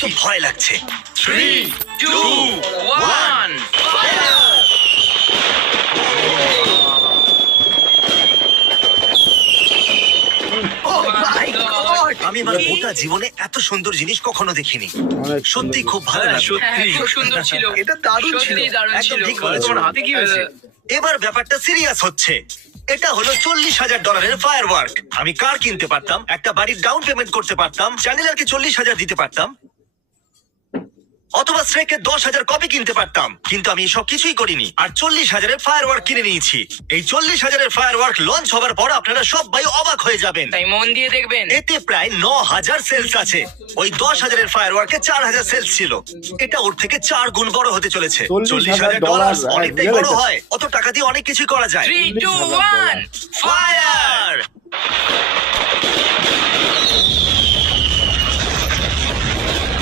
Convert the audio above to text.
তো ভয় লাগছে। 3, 2, 1. Oh my God! God! আমি আমার গোটা জীবনে এত সুন্দর জিনিস কখনো দেখিনি। অনেক সত্যি খুব ভালো লাগলো। হ্যাঁ, খুব সুন্দর ছিল। এটা দারুণ ছিল। সত্যি দারুণ একদম ছিল। ঠিক বলেছো। তোমার হাতে কি হয়েছে? এবার ব্যাপারটা সিরিয়াস হচ্ছে। এটা হলো $40,000 ফায়ারওয়ার্ক। আমি কার কিনতে পারতাম, একটা বাড়ির ডাউন পেমেন্ট করতে পারতাম, চ্যানেলারকে 40,000 দিতে পারতাম, অথবা স্ট্রেকে 10,000 কপি কিনতে পারতাম, কিন্তু আমি এসব কিছুই করিনি। আর 40,000 ফায়ারওয়ার্ক কিনে নিয়েছি। এই 40,000 ফায়ারওয়ার্ক লঞ্চ হবার পর আপনারা সবাই অবাক হয়ে যাবেন। তাই মন দিয়ে দেখবেন। এতে প্রায় 9,000 সেলস আছে। ওই 10,000 ফায়ারওয়ার্কে 4,000 সেলস ছিল। এটা ওর থেকে 4 গুণ বড় হতে চলেছে। $40,000 অনেকটাই বড় হয়। অত টাকা দিয়ে অনেক কিছু করা যায়। 3, 2, 1. ফায়ার!